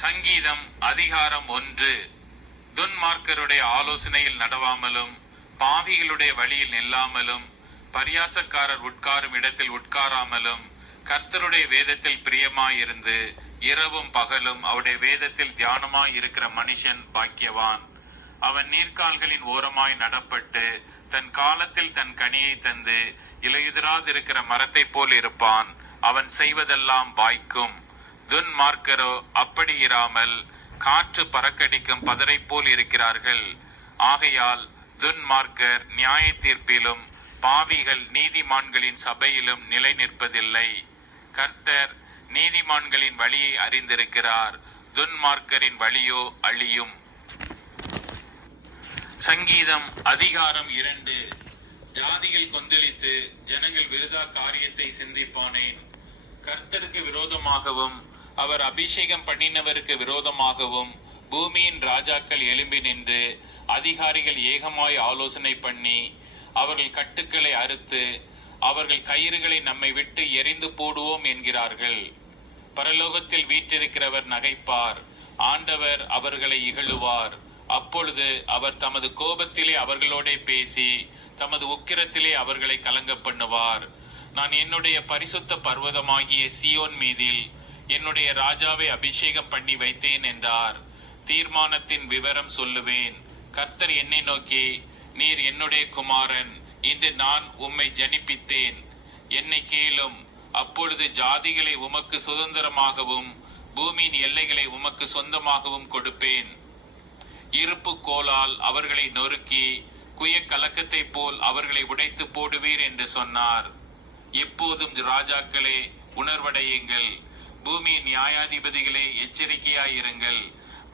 சங்கீதம் அதிகாரம் 1. துன்மார்க்கருடைய ஆலோசனையில் நடவாமலும் பாவிகளுடைய வழியில் நில்லாமலும் பரியாசக்காரர் உட்காரும் இடத்தில் உட்காராமலும் கர்த்தருடைய வேதத்தில் பிரியமாயிருந்து இரவும் பகலும் அவருடைய வேதத்தில் தியானமாய் இருக்கிற மனுஷன் பாக்கியவான். அவன் நீர்க்கால்களின் ஓரமாய் நடப்பட்டு தன் காலத்தில் தன் கனியை தந்து இலையுதிராதிருக்கிற மரத்தை போல் இருப்பான். அவன் செய்வதெல்லாம் வாய்க்கும். துன்மார்க்கரோ அப்படி இராமல் காற்று பறக்கடிக்கும் பதரை போல் இருக்கிறார்கள். ஆகையால் துன்மார்க்கர் நியாய தீர்ப்பிலும் பாவிகள் நீதிமான்களின் சபையிலும் நிலை நிற்பதில்லை. கர்த்தர் நீதிமான்களின் வழியை அறிந்திருக்கிறார், துன்மார்க்கரின் வழியோ அழியும். சங்கீதம் அதிகாரம் 2. ஜாதிகள் கொந்தளித்து ஜனங்கள் விருதா காரியத்தை சிந்திப்பானேன். கர்த்தருக்கு விரோதமாகவும் அவர் அபிஷேகம் பண்ணினவருக்கு விரோதமாகவும் பூமியின் ராஜாக்கள் எழும்பி நின்று அதிகாரிகள் ஏகமாய் ஆலோசனை பண்ணி அவர்கள் கட்டுக்களை அறுத்து அவர்கள் கயிறுகளை நம்மை விட்டு எரிந்து போடுவோம் என்கிறார்கள். பரலோகத்தில் வீற்றிருக்கிறவர் நகைப்பார், ஆண்டவர் அவர்களை இகழுவார். அப்பொழுது அவர் தமது கோபத்திலே அவர்களோட பேசி தமது உக்கிரத்திலே அவர்களை கலங்க பண்ணுவார். நான் என்னுடைய பரிசுத்த பர்வதமாகிய சீயோன் மீதில் என்னுடைய ராஜாவை அபிஷேகம் பண்ணி வைத்தேன் என்றார். தீர்மானத்தின் விவரம் சொல்லுவேன். கர்த்தர் என்னை நோக்கி, நீர் என்னுடைய குமாரன், இன்று நான் உம்மை ஜனிப்பித்தேன், என்னை கேளும். அப்பொழுது ஜாதிகளை உமக்கு சுதந்திரமாகவும் பூமியின் எல்லைகளை உமக்கு சொந்தமாகவும் கொடுப்பேன். இருப்பு கோலால் அவர்களை நொறுக்கி குய கலக்கத்தை போல் அவர்களை உடைத்து போடுவீர் என்று சொன்னார். எப்போதும் ராஜாக்களே உணர்வடையுங்கள், பூமியின் நியாயாதிபதிகளே எச்சரிக்கையாயிருங்கள்.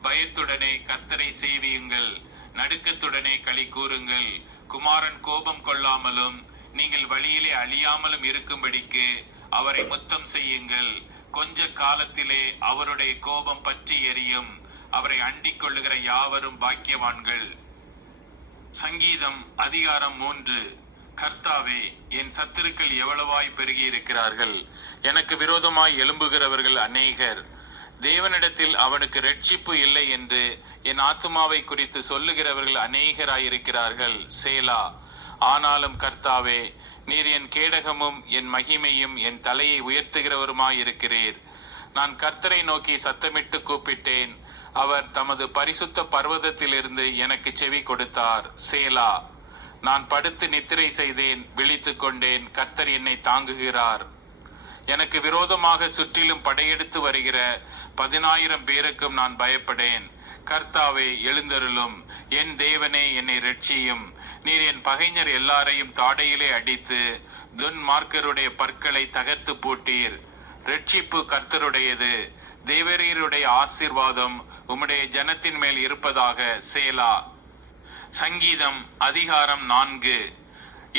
பயத்துடனே கர்த்தரை சேவியுங்கள், நடுக்கத்துடனே களி கூறுங்கள். குமாரன் கோபம் கொள்ளாமலும் நீங்கள் வழியிலே அழியாமலும் இருக்கும்படிக்கு அவரை முத்தம் செய்யுங்கள். கொஞ்ச காலத்திலே அவருடைய கோபம் பற்றி எரியும். அவரை அண்டிக் கொள்ளுகிற யாவரும் பாக்கியவான்கள். சங்கீதம் அதிகாரம் 3. கர்த்தாவே, என் சத்துருக்கள் எவ்வளவாய் பெருகி இருக்கிறார்கள். எனக்கு விரோதமாய் எழும்புகிறவர்கள் அநேகர். தேவனிடத்தில் அவனுக்கு இரட்சிப்பு இல்லை என்று என் ஆத்துமாவை குறித்து சொல்லுகிறவர்கள் அநேகராயிருக்கிறார்கள். சேலா. ஆனாலும் கர்த்தாவே, நீர் என் கேடகமும் என் மகிமையும் என் தலையை உயர்த்துகிறவருமாயிருக்கிறீர். நான் கர்த்தரை நோக்கி சத்தமிட்டு கூப்பிட்டேன், அவர் தமது பரிசுத்த பர்வதத்திலிருந்து எனக்கு செவி கொடுத்தார். சேலா. நான் படுத்து நித்திரை செய்தேன், விழித்து கொண்டேன், கர்த்தர் என்னை தாங்குகிறார். எனக்கு விரோதமாக சுற்றிலும் படையெடுத்து வருகிற 10,000 பேருக்கும் நான் பயப்படேன். கர்த்தாவே, எழுந்தருளும். என் தேவனே, என்னை இரட்சியும். நீர் என் பகைஞர் எல்லாரையும் தாடையிலே அடித்து துன்மார்க்கருடைய பற்களை தகர்த்து போட்டீர். இரட்சிப்பு கர்த்தருடையது. தேவரீருடைய ஆசீர்வாதம் உம்முடைய ஜனத்தின் மேல் இருப்பதாக. சேலா. சங்கீதம் அதிகாரம் 4.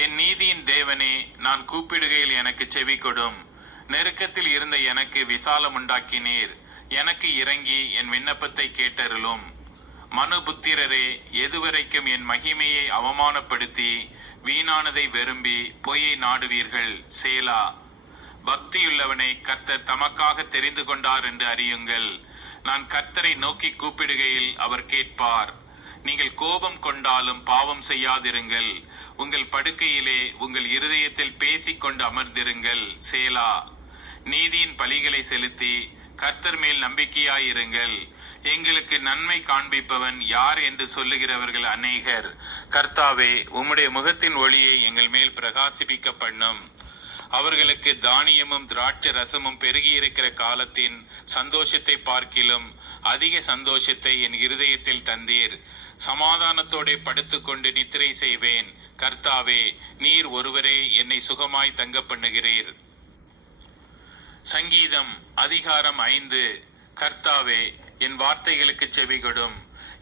என் நீதியின் தேவனே, நான் கூப்பிடுகையில் எனக்கு செவி கொடும். நெருக்கத்தில் இருந்த எனக்கு விசாலம் உண்டாக்கினீர். எனக்கு இறங்கி என் விண்ணப்பத்தை கேட்டருளும். மனுபுத்திரரே, எதுவரைக்கும் என் மகிமையை அவமானப்படுத்தி வீணானதை விரும்பி பொய்யை நாடுவீர்கள். சேலா. பக்தியுள்ளவனை கர்த்தர் தமக்காக தெரிந்து கொண்டார் என்று அறியுங்கள். நான் கர்த்தரை நோக்கி கூப்பிடுகையில் அவர் கேட்பார். நீங்கள் கோபம் கொண்டாலும் பாவம் செய்யாதிருங்கள். உங்கள் படுக்கையிலே உங்கள் இருதயத்தில் பேசிக்கொண்டு அமர்ந்திருங்கள். சேலா. நீதியின் பலிகளை செலுத்தி கர்த்தர் மேல் நம்பிக்கையாயிருங்கள். எங்களுக்கு நன்மை காண்பிப்பவன் யார் என்று சொல்லுகிறவர்கள் அநேகர். கர்த்தாவே, உம்முடைய முகத்தின் ஒளியை எங்கள் மேல் பிரகாசிப்பிக்க பண்ணும். அவர்களுக்கு தானியமும் திராட்சை ரசமும் பெருகி இருக்கிற காலத்தின் சந்தோஷத்தை பார்க்கிலும் அதிக சந்தோஷத்தை என் இருதயத்தில் தந்தீர். சமாதானத்தோட படுத்துக்கொண்டு நித்திரை செய்வேன். கர்த்தாவே, நீர் ஒருவரே என்னை சுகமாய் தங்க பண்ணுகிறீர். சங்கீதம் அதிகாரம் 5. கர்த்தாவே, என் வார்த்தைகளுக்கு செவிகொடும்.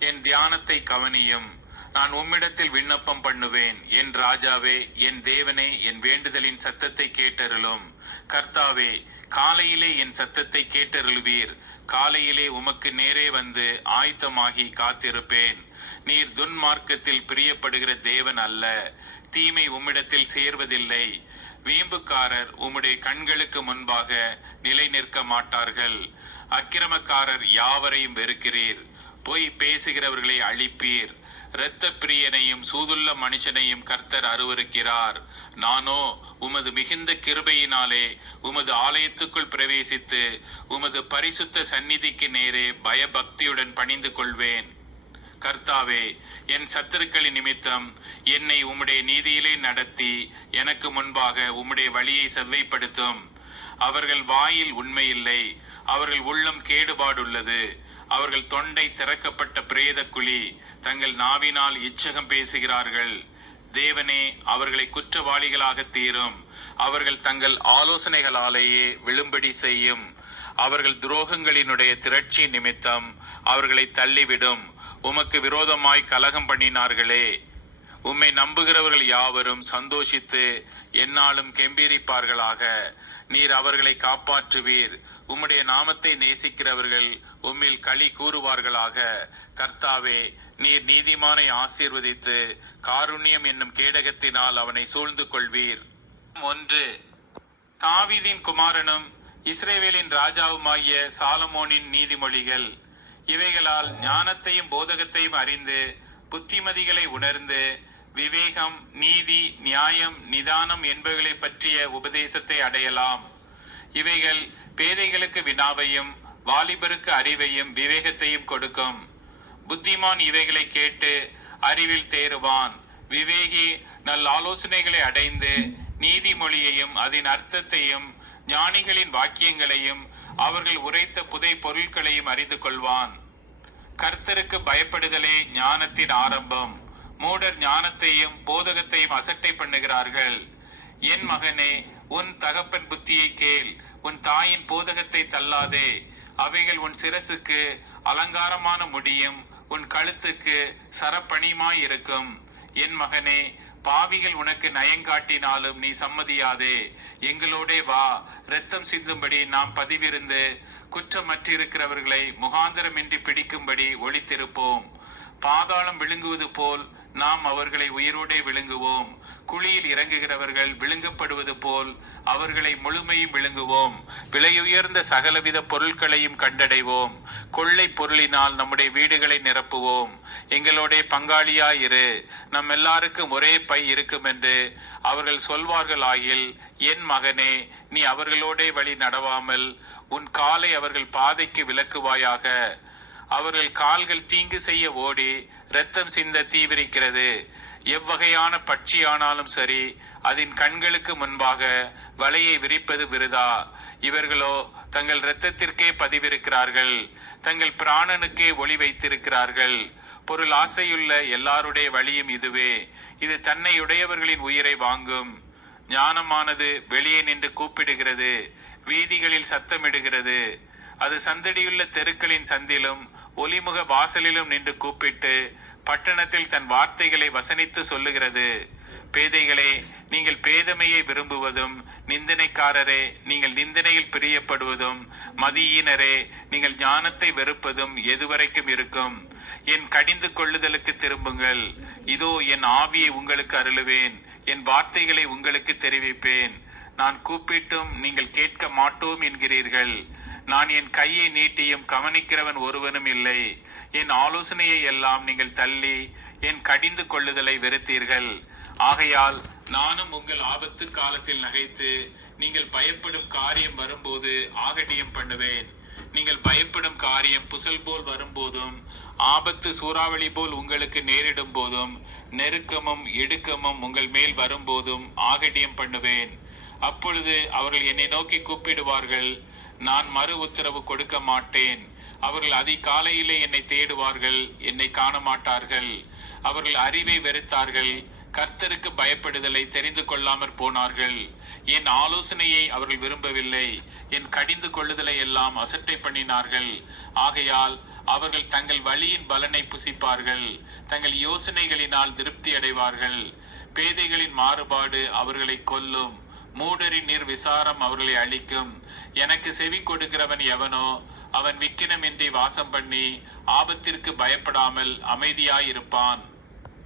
என் தியானத்தை கவனியும். நான் உம்மிடத்தில் விண்ணப்பம் பண்ணுவேன். என் ராஜாவே, என் தேவனே, என் வேண்டுதலின் சத்தத்தை கேட்டருளும். கர்த்தாவே, காலையிலே என் சத்தத்தை கேட்டருளுவீர். காலையிலே உமக்கு நேரே வந்து ஆயத்தமாகி காத்திருப்பேன். நீர் துன்மார்க்கத்தில் பிரியப்படுகிற தேவன் அல்ல. தீமை உம்மிடத்தில் சேர்வதில்லை. வீம்புக்காரர் உம்முடைய கண்களுக்கு முன்பாக நிலை நிற்க மாட்டார்கள். அக்கிரமக்காரர் யாவரையும் வெறுக்கிறீர். பொய் பேசுகிறவர்களை அழிப்பீர். இரத்த பிரியனையும் சூதுள்ள மனுஷனையும் கர்த்தர் அருவருக்கிறார். நானோ உமது மிகுந்த கிருபையினாலே உமது ஆலயத்துக்குள் பிரவேசித்து உமது பரிசுத்த சந்நிதிக்கு நேரே பயபக்தியுடன் பணிந்து கொள்வேன். கர்த்தாவே, என் சத்துருக்களின் நிமித்தம் என்னை உம்முடைய நீதியிலே நடத்தி எனக்கு முன்பாக உம்முடைய வழியை செவ்வைப்படுத்தும். அவர்கள் வாயில் உண்மையில்லை, அவர்கள் உள்ளம் கேடுபாடுள்ளது. அவர்கள் தொண்டை திறக்கப்பட்ட பிரேத குழி, தங்கள் நாவினால் இச்சகம் பேசுகிறார்கள். தேவனே, அவர்களை குற்றவாளிகளாக தீரும். அவர்கள் தங்கள் ஆலோசனைகளாலேயே விழும்படி செய்யும். அவர்கள் துரோகங்களினுடைய திரட்சி நிமித்தம் அவர்களை தள்ளிவிடும். உமக்கு விரோதமாய் கலகம் பண்ணினார்களே. உம்மை நம்புகிறவர்கள் யாவரும் சந்தோஷித்து எந்நாளும் கெம்பீரிப்பார்களாக. நீர் அவர்களை காப்பாற்றுவீர். உம்முடைய நாமத்தை நேசிக்கிறவர்கள் உம்மில் களி கூறுவார்களாக. கர்த்தாவே, நீர் நீதிமானை ஆசீர்வதித்து காருண்யம் என்னும் கேடகத்தினால் அவனை சூழ்ந்து கொள்வீர். 1. தாவீதின் குமாரனும் இஸ்ரவேலின் ராஜாவுமாகிய சாலமோனின் நீதிமொழிகள். இவைகளால் ஞானத்தையும் போதகத்தையும் அறிந்து புத்திமதிகளை உணர்ந்து விவேகம், நீதி, நியாயம், நிதானம் என்பவைகளை பற்றிய உபதேசத்தை அடையலாம். இவைகள் பேதைகளுக்கு வினாவையும் வாலிபருக்கு அறிவையும் விவேகத்தையும் கொடுக்கும். புத்திமான் இவைகளை கேட்டு அறிவில் தேறுவான். விவேகி நல் ஆலோசனைகளை அடைந்து நீதிமொழியையும் அதன் அர்த்தத்தையும் ஞானிகளின் வாக்கியங்களையும் அவர்கள் உரைத்த புதை பொருட்களையும் அறிந்து கொள்வான். கர்த்தருக்கு பயப்படுதலே ஞானத்தின் ஆரம்பம். மூடர் ஞானத்தையும் போதகத்தையும் அசட்டை பண்ணுகிறார்கள். என் மகனே, உன் தகப்பன் புத்தியை கேள், உன் தாயின் போதகத்தை தள்ளாதே. அவைகள் உன் சிரசுக்கு அலங்காரமான முடியும், உன் கழுத்துக்கு சரப்பணியுமாயிருக்கும். என் மகனே, பாவிகள் உனக்கு நயங்காட்டினாலும் நீ சம்மதியாதே. எங்களோடே வா, இரத்தம் சிந்தும்படி நாம் பதிவிருந்து குற்றமற்றிருக்கிறவர்களை முகாந்திரமின்றி பிடிக்கும்படி ஒளித்திருப்போம். பாதாளம் விழுங்குவது போல் நாம் அவர்களை உயிரோடே விழுங்குவோம். குழியில் இறங்குகிறவர்கள் விழுங்கப்படுவது போல் அவர்களை முழுமையும் விழுங்குவோம். விலையுயர்ந்த சகலவித பொருட்களையும் கண்டடைவோம். கொள்ளை பொருளினால் நம்முடைய வீடுகளை நிரப்புவோம். எங்களோட பங்காளியாயிரு, நம் எல்லாருக்கும் ஒரே பை இருக்கும் என்று அவர்கள் சொல்வார்கள் ஆகில், என் மகனே, நீ அவர்களோடே வழி நடவாமல் உன் காலை அவர்கள் பாதைக்கு விலக்குவாயாக. அவர்கள் கால்கள் தீங்கு செய்ய ஓடி இரத்தம் சிந்த தீவிரிக்கிறது. எவ்வகையான பட்சியானாலும் சரி, அதன் கண்களுக்கு முன்பாக வலையை விரிப்பது விருதா. இவர்களோ தங்கள் இரத்தத்திற்கே பதிவிருக்கிறார்கள், தங்கள் பிராணனுக்கே ஒளி வைத்திருக்கிறார்கள். பொருள் ஆசையுள்ள எல்லாருடைய வழியும் இதுவே. இது தன்னை உடையவர்களின் உயிரை வாங்கும். ஞானமானது வெளியே நின்று கூப்பிடுகிறது, வீதிகளில் சத்தமிடுகிறது. அது சந்தடியுள்ள தெருக்களின் சந்திலும் ஒலிமுக வாசலிலும் நின்று கூப்பிட்டு பட்டணத்தில் தன் வார்த்தைகளை வசனித்து சொல்லுகிறது. பேதைகளே, நீங்கள் பேதமையை விரும்புவதும், நிந்தனைக்காரரே, நீங்கள் நிந்தனையில் பிரியப்படுவதும், மதியீனரே, நீங்கள் ஞானத்தை வெறுப்பதும் எதுவரைக்கும் இருக்கும்? என் கடிந்து கொள்ளுதலுக்கு திரும்புங்கள். இதோ என் ஆவியை உங்களுக்கு அருளுவேன், என் வார்த்தைகளை உங்களுக்கு தெரிவிப்பேன். நான் கூப்பிட்டும் நீங்கள் கேட்க மாட்டோம் என்கிறீர்கள். நான் என் கையை நீட்டியும் கவனிக்கிறவன் ஒருவனும் இல்லை. என் ஆலோசனையை எல்லாம் நீங்கள் தள்ளி என் கடிந்து கொள்ளுதலை வெறுத்தீர்கள். ஆகையால் நானும் உங்கள் ஆபத்து காலத்தில் நகைத்து நீங்கள் பயப்படும் காரியம் வரும்போது ஆகட்டியம் பண்ணுவேன். நீங்கள் பயப்படும் காரியம் புசல் போல் வரும்போதும், ஆபத்து சூறாவளி போல் உங்களுக்கு நேரிடும் போதும், நெருக்கமும் இடுக்கமும் உங்கள் மேல் வரும்போதும் ஆகட்டியம் பண்ணுவேன். அப்பொழுது அவர்கள் என்னை நோக்கி கூப்பிடுவார்கள், நான் மறு உத்தரவு கொடுக்க மாட்டேன். அவர்கள் அதிகாலையிலே என்னை தேடுவார்கள், என்னை காண மாட்டார்கள். அவர்கள் அறிவை வெறுத்தார்கள், கர்த்தருக்கு பயப்படுதலை தெரிந்து கொள்ளாமற் போனார்கள். என் ஆலோசனையை அவர்கள் விரும்பவில்லை, என் கடிந்து கொள்ளுதலை எல்லாம் அசட்டை பண்ணினார்கள். ஆகையால் அவர்கள் தங்கள் வழியின் பலனை புசிப்பார்கள், தங்கள் யோசனைகளினால் திருப்தி அடைவார்கள். பேதைகளின் மாறுபாடு அவர்களை கொல்லும், மூடரின் நிர்விசாரம் அவர்களை அழிக்கும். எனக்கு செவி கொடுக்கிறவன் எவனோ அவன் விக்கினமின்றி வாசம் பண்ணி ஆபத்திற்கு பயப்படாமல் அமைதியாயிருப்பான்.